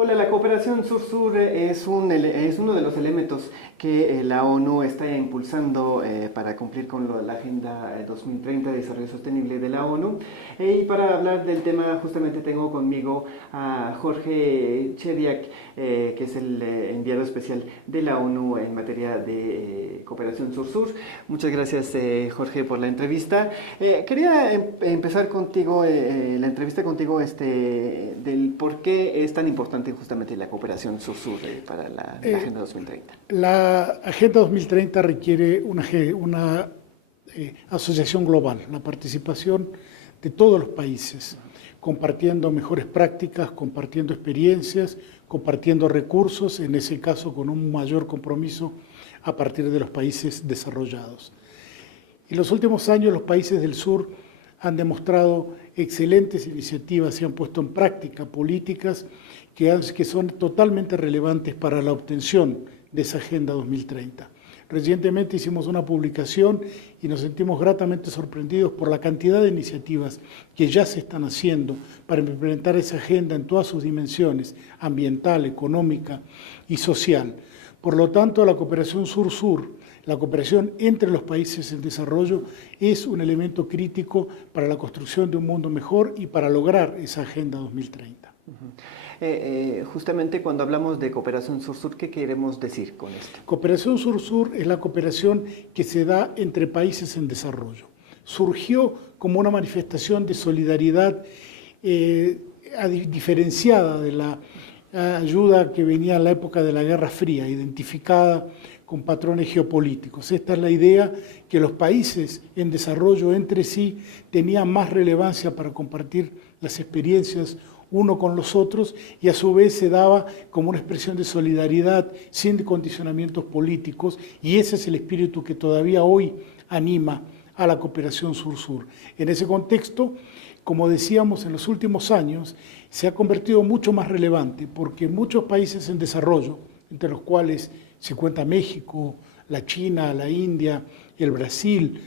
Hola, la cooperación sur-sur es uno de los elementos que la ONU está impulsando para cumplir con la Agenda 2030 de Desarrollo Sostenible de la ONU. Y para hablar del tema, justamente tengo conmigo a Jorge Chediak, que es el enviado especial de la ONU en materia de cooperación sur-sur. Muchas gracias, Jorge, por la entrevista. Quería empezar contigo, la entrevista contigo, del por qué es tan importante justamente la cooperación sur-sur para la Agenda 2030. La Agenda 2030 requiere una asociación global, la participación de todos los países, compartiendo mejores prácticas, compartiendo experiencias, compartiendo recursos, en ese caso con un mayor compromiso a partir de los países desarrollados. En los últimos años los países del sur han demostrado excelentes iniciativas y han puesto en práctica políticas que son totalmente relevantes para la obtención de esa Agenda 2030. Recientemente hicimos una publicación y nos sentimos gratamente sorprendidos por la cantidad de iniciativas que ya se están haciendo para implementar esa agenda en todas sus dimensiones, ambiental, económica y social. Por lo tanto, la cooperación sur-sur, la cooperación entre los países en desarrollo es un elemento crítico para la construcción de un mundo mejor y para lograr esa Agenda 2030. Justamente cuando hablamos de cooperación sur-sur, ¿qué queremos decir con esto? Cooperación sur-sur es la cooperación que se da entre países en desarrollo. Surgió como una manifestación de solidaridad diferenciada de la ayuda que venía en la época de la Guerra Fría, identificada con patrones geopolíticos. Esta es la idea que los países en desarrollo entre sí tenían más relevancia para compartir las experiencias uno con los otros y a su vez se daba como una expresión de solidaridad sin condicionamientos políticos, y ese es el espíritu que todavía hoy anima a la cooperación sur-sur. En ese contexto, como decíamos, en los últimos años se ha convertido mucho más relevante porque muchos países en desarrollo, entre los cuales se cuenta México, la China, la India, el Brasil,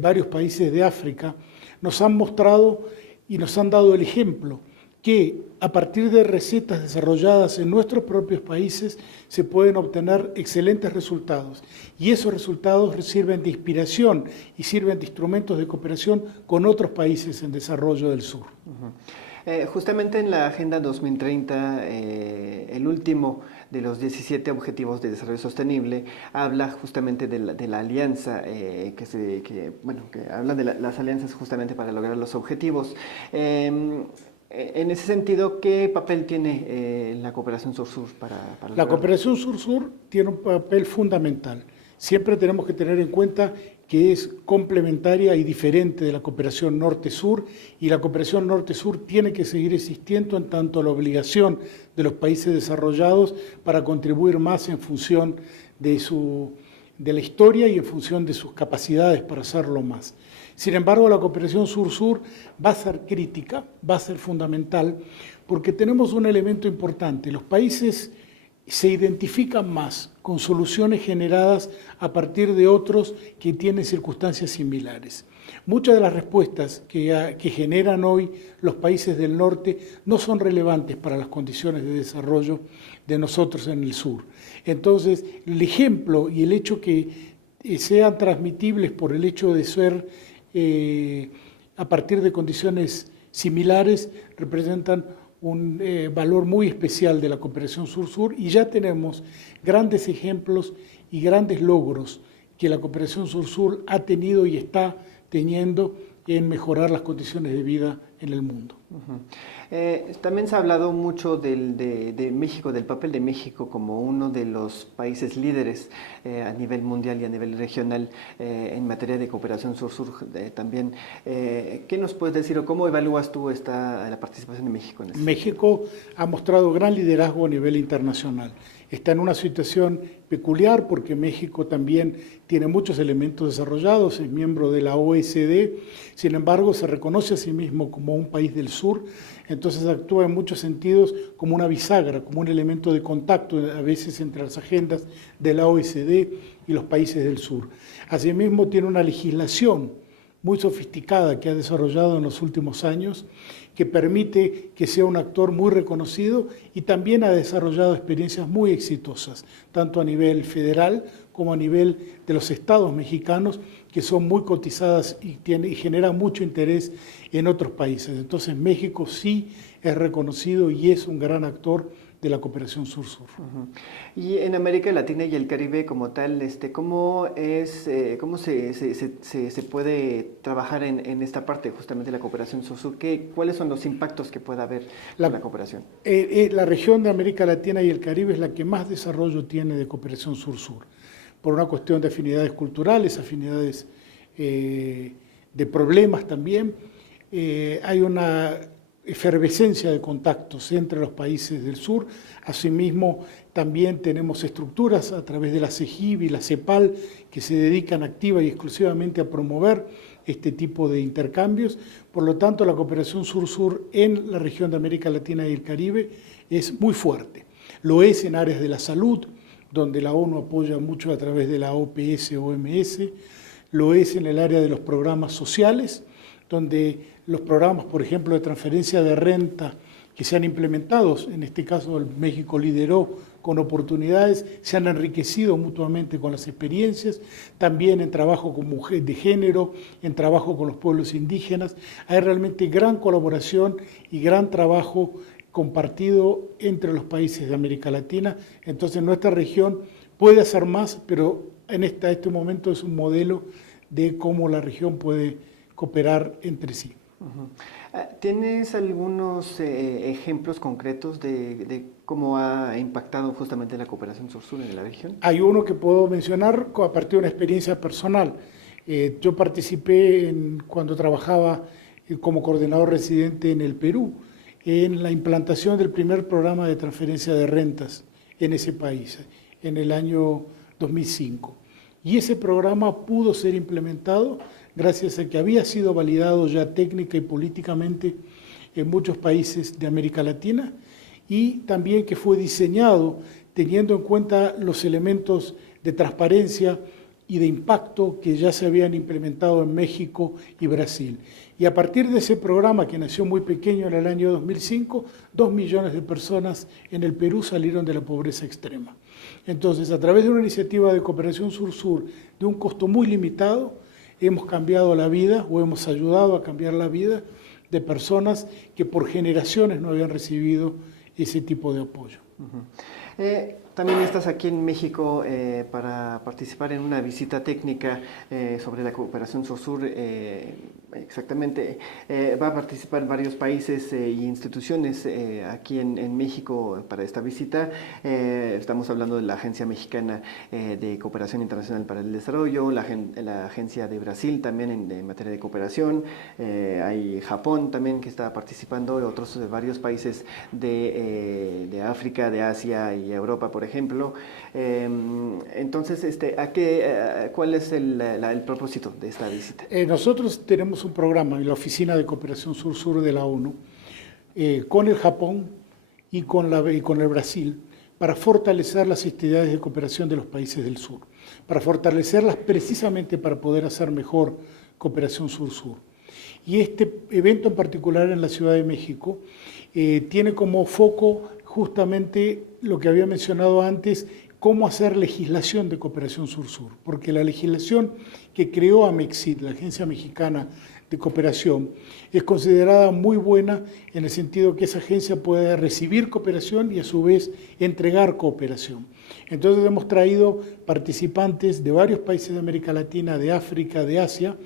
varios países de África, nos han mostrado y nos han dado el ejemplo que a partir de recetas desarrolladas en nuestros propios países se pueden obtener excelentes resultados, y esos resultados sirven de inspiración y sirven de instrumentos de cooperación con otros países en desarrollo del sur. Justamente en la Agenda 2030, el último de los 17 Objetivos de Desarrollo Sostenible habla justamente de la alianza, que habla de las alianzas justamente para lograr los objetivos. En ese sentido, ¿qué papel tiene la cooperación sur-sur para La cooperación sur-sur tiene un papel fundamental. Siempre tenemos que tener en cuenta que es complementaria y diferente de la cooperación norte-sur, y la cooperación norte-sur tiene que seguir existiendo en tanto la obligación de los países desarrollados para contribuir más en función de la historia y en función de sus capacidades para hacerlo más. Sin embargo, la cooperación sur-sur va a ser crítica, va a ser fundamental, porque tenemos un elemento importante. Los países se identifican más con soluciones generadas a partir de otros que tienen circunstancias similares. Muchas de las respuestas que generan hoy los países del norte no son relevantes para las condiciones de desarrollo de nosotros en el sur. Entonces, el ejemplo y el hecho que sean transmitibles por el hecho de ser a partir de condiciones similares representan un valor muy especial de la cooperación sur-sur, y ya tenemos grandes ejemplos y grandes logros que la cooperación sur-sur ha tenido y está teniendo en mejorar las condiciones de vida en el mundo. También se ha hablado mucho de México, del papel de México como uno de los países líderes a nivel mundial y a nivel regional en materia de cooperación sur-sur también. ¿Qué nos puedes decir o cómo evalúas tú la participación de México en esto? México ha mostrado gran liderazgo a nivel internacional. Está en una situación peculiar porque México también tiene muchos elementos desarrollados, es miembro de la OECD, sin embargo se reconoce a sí mismo como un país del sur, entonces actúa en muchos sentidos como una bisagra, como un elemento de contacto a veces entre las agendas de la OECD y los países del sur. Asimismo tiene una legislación muy sofisticada que ha desarrollado en los últimos años, que permite que sea un actor muy reconocido y también ha desarrollado experiencias muy exitosas, tanto a nivel federal como a nivel de los estados mexicanos, que son muy cotizadas y generan mucho interés en otros países. Entonces México sí es reconocido y es un gran actor de la cooperación sur-sur. Y en América Latina y el Caribe como tal, ¿cómo se puede trabajar en esta parte justamente de la cooperación sur-sur? ¿Cuáles son los impactos que pueda haber con la cooperación? La región de América Latina y el Caribe es la que más desarrollo tiene de cooperación sur-sur, por una cuestión de afinidades culturales, afinidades de problemas también. Hay una efervescencia de contactos entre los países del sur. Asimismo, también tenemos estructuras a través de la CEGIB y la CEPAL que se dedican activa y exclusivamente a promover este tipo de intercambios. Por lo tanto, la cooperación sur-sur en la región de América Latina y el Caribe es muy fuerte. Lo es en áreas de la salud, donde la ONU apoya mucho a través de la OPS-OMS. Lo es en el área de los programas sociales, donde los programas, por ejemplo, de transferencia de renta que se han implementado, en este caso México lideró con oportunidades, se han enriquecido mutuamente con las experiencias, también en trabajo con mujeres de género, en trabajo con los pueblos indígenas. Hay realmente gran colaboración y gran trabajo compartido entre los países de América Latina. Entonces nuestra región puede hacer más, pero en este momento es un modelo de cómo la región puede cooperar entre sí. ¿Tienes algunos ejemplos concretos de cómo ha impactado justamente la cooperación sur-sur en la región? Hay uno que puedo mencionar a partir de una experiencia personal. Yo participé cuando trabajaba como coordinador residente en el Perú, en la implantación del primer programa de transferencia de rentas en ese país, en el año 2005. Y ese programa pudo ser implementado gracias a que había sido validado ya técnica y políticamente en muchos países de América Latina y también que fue diseñado teniendo en cuenta los elementos de transparencia y de impacto que ya se habían implementado en México y Brasil. Y a partir de ese programa, que nació muy pequeño en el año 2005, 2 millones de personas en el Perú salieron de la pobreza extrema. Entonces, a través de una iniciativa de cooperación sur-sur de un costo muy limitado, hemos cambiado la vida o hemos ayudado a cambiar la vida de personas que por generaciones no habían recibido ese tipo de apoyo. También estás aquí en México para participar en una visita técnica sobre la cooperación sur-sur. Exactamente, va a participar varios países e instituciones aquí en México para esta visita. Estamos hablando de la Agencia Mexicana de Cooperación Internacional para el Desarrollo, la Agencia de Brasil también en materia de cooperación. Hay Japón también que está participando, y otros varios países de África, de Asia y Europa, por ejemplo. Entonces, ¿cuál es el propósito de esta visita? Nosotros tenemos un programa en la Oficina de Cooperación Sur-Sur de la ONU con el Japón y con el Brasil para fortalecer las actividades de cooperación de los países del sur, para fortalecerlas precisamente para poder hacer mejor cooperación sur-sur. Y este evento en particular en la Ciudad de México tiene como foco justamente lo que había mencionado antes, cómo hacer legislación de cooperación sur-sur, porque la legislación que creó AMEXIT, la Agencia Mexicana de Cooperación, es considerada muy buena en el sentido que esa agencia puede recibir cooperación y a su vez entregar cooperación. Entonces hemos traído participantes de varios países de América Latina, de África, de Asia,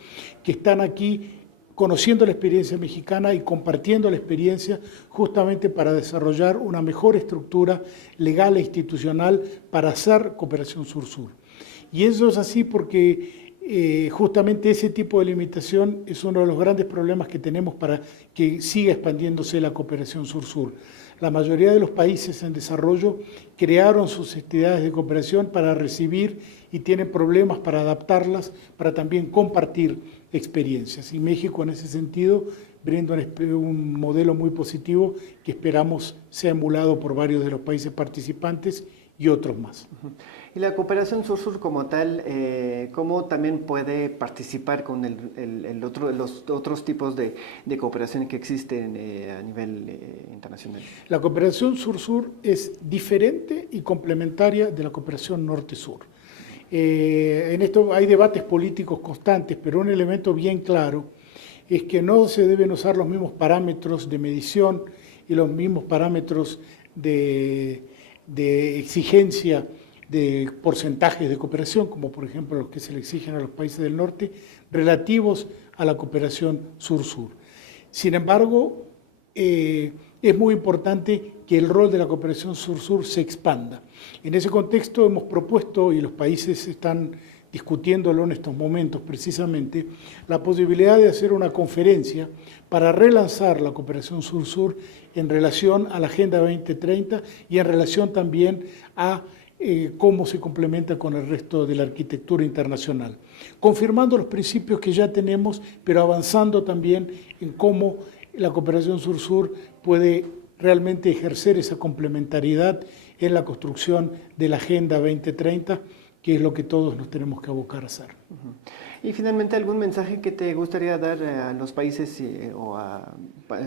que están aquí conociendo la experiencia mexicana y compartiendo la experiencia justamente para desarrollar una mejor estructura legal e institucional para hacer cooperación sur-sur. Y eso es así porque justamente ese tipo de limitación es uno de los grandes problemas que tenemos para que siga expandiéndose la cooperación sur-sur. La mayoría de los países en desarrollo crearon sus entidades de cooperación para recibir y tienen problemas para adaptarlas, para también compartir experiencias. Y México en ese sentido brinda un modelo muy positivo que esperamos sea emulado por varios de los países participantes y otros más. Y la cooperación sur-sur como tal, ¿cómo también puede participar con los otros tipos de cooperación que existen a nivel internacional? La cooperación sur-sur es diferente y complementaria de la cooperación norte-sur. En esto hay debates políticos constantes, pero un elemento bien claro es que no se deben usar los mismos parámetros de medición y los mismos parámetros de exigencia de porcentajes de cooperación, como por ejemplo los que se le exigen a los países del norte, relativos a la cooperación sur-sur. Sin embargo, es muy importante que el rol de la cooperación sur-sur se expanda. En ese contexto hemos propuesto, y los países están discutiéndolo en estos momentos precisamente, la posibilidad de hacer una conferencia para relanzar la cooperación sur-sur en relación a la Agenda 2030 y en relación también a cómo se complementa con el resto de la arquitectura internacional, confirmando los principios que ya tenemos, pero avanzando también en cómo la cooperación sur-sur puede realmente ejercer esa complementariedad en la construcción de la Agenda 2030, que es lo que todos nos tenemos que abocar a hacer. Y finalmente, ¿algún mensaje que te gustaría dar a los países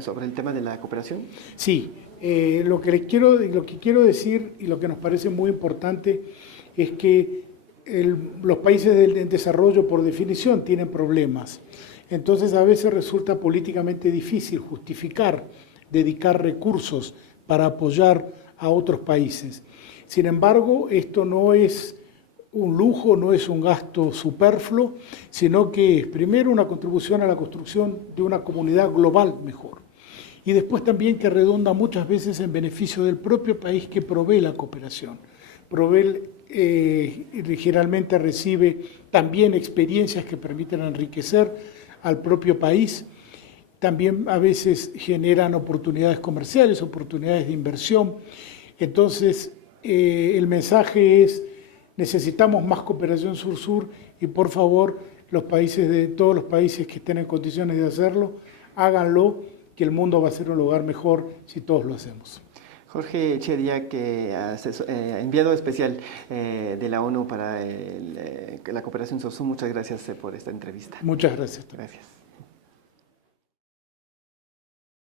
sobre el tema de la cooperación? Sí, lo que quiero decir y lo que nos parece muy importante es que los países en desarrollo por definición tienen problemas. Entonces a veces resulta políticamente difícil justificar, dedicar recursos para apoyar a otros países. Sin embargo, esto no es un lujo, no es un gasto superfluo, sino que es primero una contribución a la construcción de una comunidad global mejor. Y después también que redunda muchas veces en beneficio del propio país que provee la cooperación. Generalmente recibe también experiencias que permiten enriquecer al propio país. También a veces generan oportunidades comerciales, oportunidades de inversión. Entonces, el mensaje es: necesitamos más cooperación sur-sur y por favor todos los países que estén en condiciones de hacerlo, háganlo, que el mundo va a ser un lugar mejor si todos lo hacemos. Jorge Echedia, enviado especial de la ONU para la cooperación sur-sur, muchas gracias por esta entrevista. Muchas gracias. Gracias.